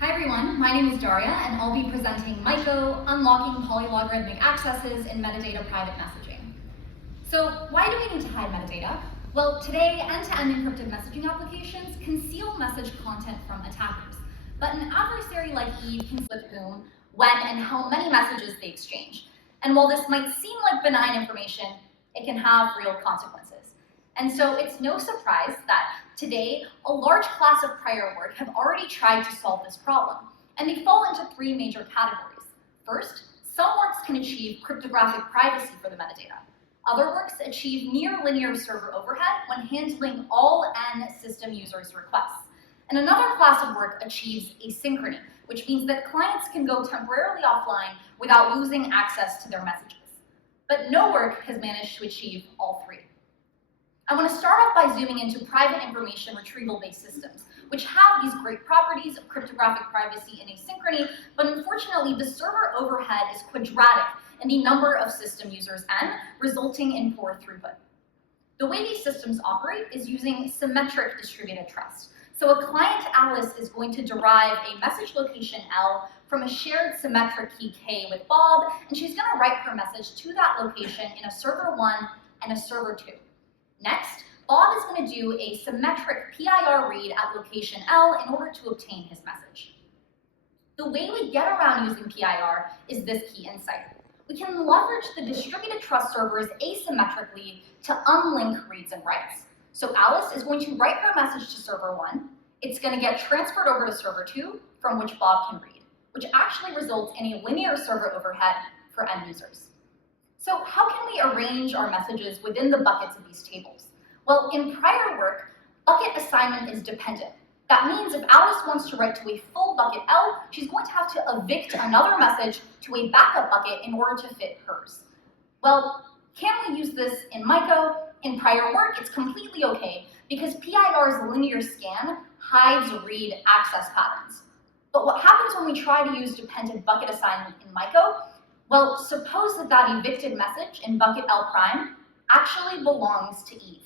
Hi everyone, my name is Darya and I'll be presenting Myco, Unlocking Polylogarithmic Accesses in Metadata-Private Messaging. So why do we need to hide metadata? Well, today end-to-end encrypted messaging applications conceal message content from attackers, but an adversary like Eve can with whom, when, and how many messages they exchange. And while this might seem like benign information, it can have real consequences. And so it's no surprise that today, a large class of prior work have already tried to solve this problem, and they fall into three major categories. First, some works can achieve cryptographic privacy for the metadata. Other works achieve near linear server overhead when handling all n system users' requests. And another class of work achieves asynchrony, which means that clients can go temporarily offline without losing access to their messages. But no work has managed to achieve all three. I want to start off by zooming into private information retrieval-based systems, which have these great properties of cryptographic privacy and asynchrony, but unfortunately the server overhead is quadratic in the number of system users n, resulting in poor throughput. The way these systems operate is using symmetric distributed trust. So a client Alice is going to derive a message location L from a shared symmetric key K with Bob, and she's going to write her message to that location in a server 1 and a server 2. Next, Bob is going to do a symmetric PIR read at location L in order to obtain his message. The way we get around using PIR is this key insight. We can leverage the distributed trust servers asymmetrically to unlink reads and writes. So Alice is going to write her message to server 1. It's going to get transferred over to server 2, from which Bob can read, which actually results in a linear server overhead for end users. So how can we arrange our messages within the buckets of these tables? Well, in prior work, bucket assignment is dependent. That means if Alice wants to write to a full bucket L, she's going to have to evict another message to a backup bucket in order to fit hers. Well, can we use this in Myco? In prior work, it's completely okay because PIR's linear scan hides read access patterns. But what happens when we try to use dependent bucket assignment in Myco? Well, suppose that evicted message in bucket L prime actually belongs to Eve.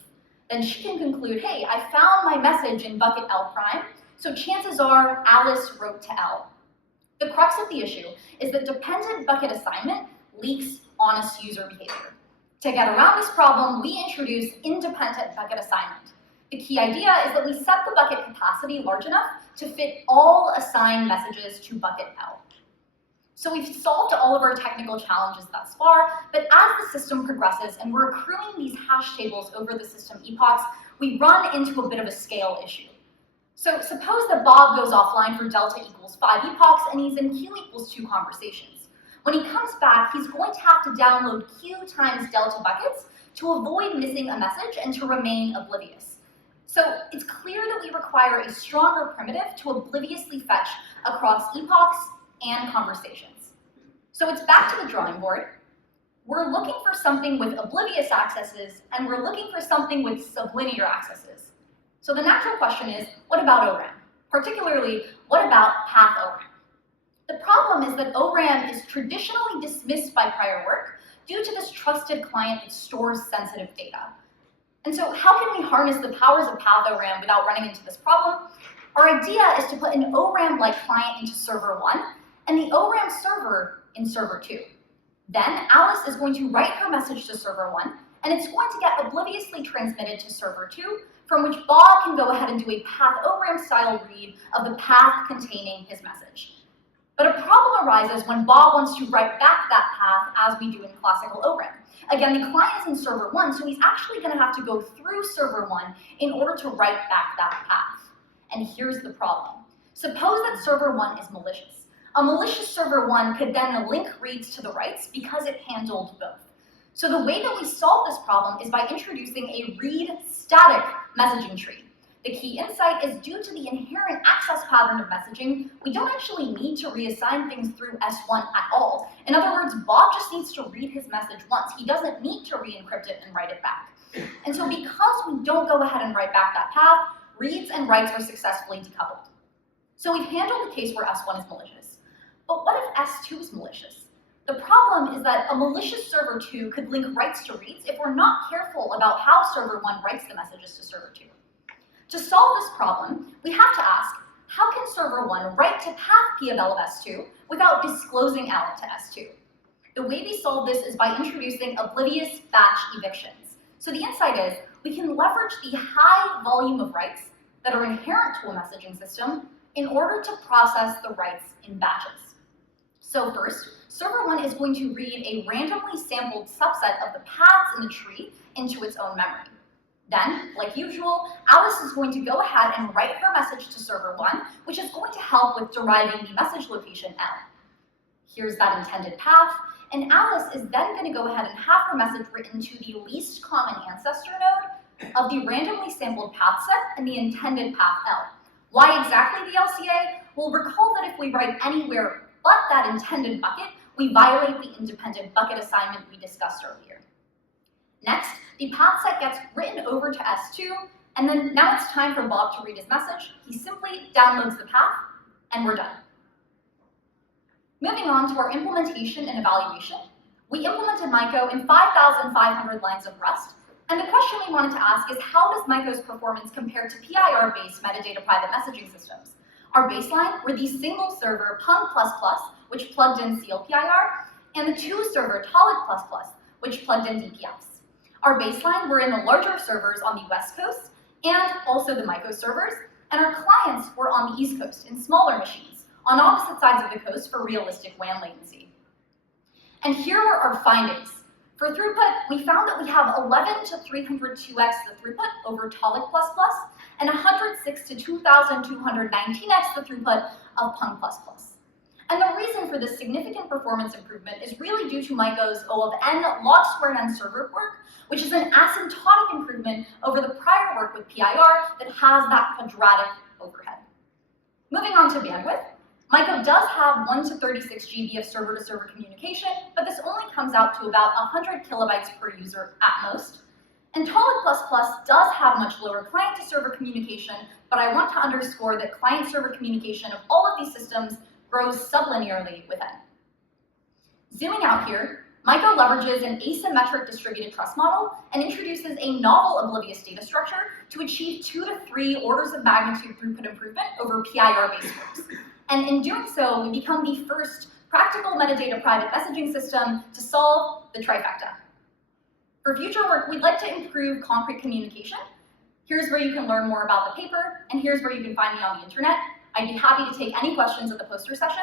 Then she can conclude, hey, I found my message in bucket L prime, so chances are Alice wrote to L. The crux of the issue is that dependent bucket assignment leaks honest user behavior. To get around this problem, we introduce independent bucket assignment. The key idea is that we set the bucket capacity large enough to fit all assigned messages to bucket L. So we've solved all of our technical challenges thus far, but as the system progresses and we're accruing these hash tables over the system epochs, we run into a bit of a scale issue. So suppose that Bob goes offline for delta equals 5 epochs and he's in Q equals 2 conversations. When he comes back, he's going to have to download Q times delta buckets to avoid missing a message and to remain oblivious. So it's clear that we require a stronger primitive to obliviously fetch across epochs and conversations. So it's back to the drawing board. We're looking for something with oblivious accesses, and we're looking for something with sublinear accesses. So the natural question is, what about ORAM? Particularly, what about path ORAM? The problem is that ORAM is traditionally dismissed by prior work due to this trusted client that stores sensitive data. And so how can we harness the powers of path ORAM without running into this problem? Our idea is to put an ORAM-like client into server 1 and the ORAM server in server 2. Then Alice is going to write her message to server 1, and it's going to get obliviously transmitted to server 2, from which Bob can go ahead and do a path ORAM style read of the path containing his message. But a problem arises when Bob wants to write back that path as we do in classical ORAM. Again, the client is in server 1, so he's actually going to have to go through server 1 in order to write back that path. And here's the problem. Suppose that server 1 is malicious. A malicious server 1 could then link reads to the writes because it handled both. So the way that we solve this problem is by introducing a read static messaging tree. The key insight is due to the inherent access pattern of messaging, we don't actually need to reassign things through S1 at all. In other words, Bob just needs to read his message once. He doesn't need to re-encrypt it and write it back. And so because we don't go ahead and write back that path, reads and writes are successfully decoupled. So we've handled the case where S1 is malicious. But what if S2 is malicious? The problem is that a malicious server 2 could link writes to reads if we're not careful about how server 1 writes the messages to server 2. To solve this problem, we have to ask, how can server 1 write to path P of L of S2 without disclosing L to S2? The way we solve this is by introducing oblivious batch evictions. So the insight is we can leverage the high volume of writes that are inherent to a messaging system in order to process the writes in batches. So first, server 1 is going to read a randomly sampled subset of the paths in the tree into its own memory. Then, like usual, Alice is going to go ahead and write her message to server 1, which is going to help with deriving the message location L. Here's that intended path, and Alice is then going to go ahead and have her message written to the least common ancestor node of the randomly sampled path set and the intended path L. Why exactly the LCA? Well, recall that if we write anywhere but that intended bucket, we violate the independent bucket assignment we discussed earlier. Next, the path set gets written over to S2, and then now it's time for Bob to read his message. He simply downloads the path, and we're done. Moving on to our implementation and evaluation, we implemented Myco in 5,500 lines of Rust, and the question we wanted to ask is how does Myco's performance compare to PIR-based metadata-private messaging systems? Our baseline were the single-server Pung++, which plugged in CLPIR, and the two-server Talik++, which plugged in DPFs. Our baseline were in the larger servers on the West Coast and also the Myco servers, and our clients were on the East Coast in smaller machines on opposite sides of the coast for realistic WAN latency. And here were our findings. For throughput, we found that we have 11 to 302x the throughput over Talik++ and 106 to 2,219x the throughput of Pung++. And the reason for this significant performance improvement is really due to Myco's O of n log squared n server work, which is an asymptotic improvement over the prior work with PIR that has that quadratic overhead. Moving on to bandwidth, Myco does have 1 to 36 GB of server-to-server communication, but this only comes out to about 100 kilobytes per user at most. And Talik++ does have much lower client-to-server communication, but I want to underscore that client-server communication of all of these systems grows sublinearly with n. Zooming out here, Myco leverages an asymmetric distributed trust model and introduces a novel oblivious data structure to achieve 2 to 3 orders of magnitude throughput improvement over PIR-based works. And in doing so, we become the first practical metadata-private messaging system to solve the trifecta. For future work, we'd like to improve concrete communication. Here's where you can learn more about the paper, and here's where you can find me on the internet. I'd be happy to take any questions at the poster session,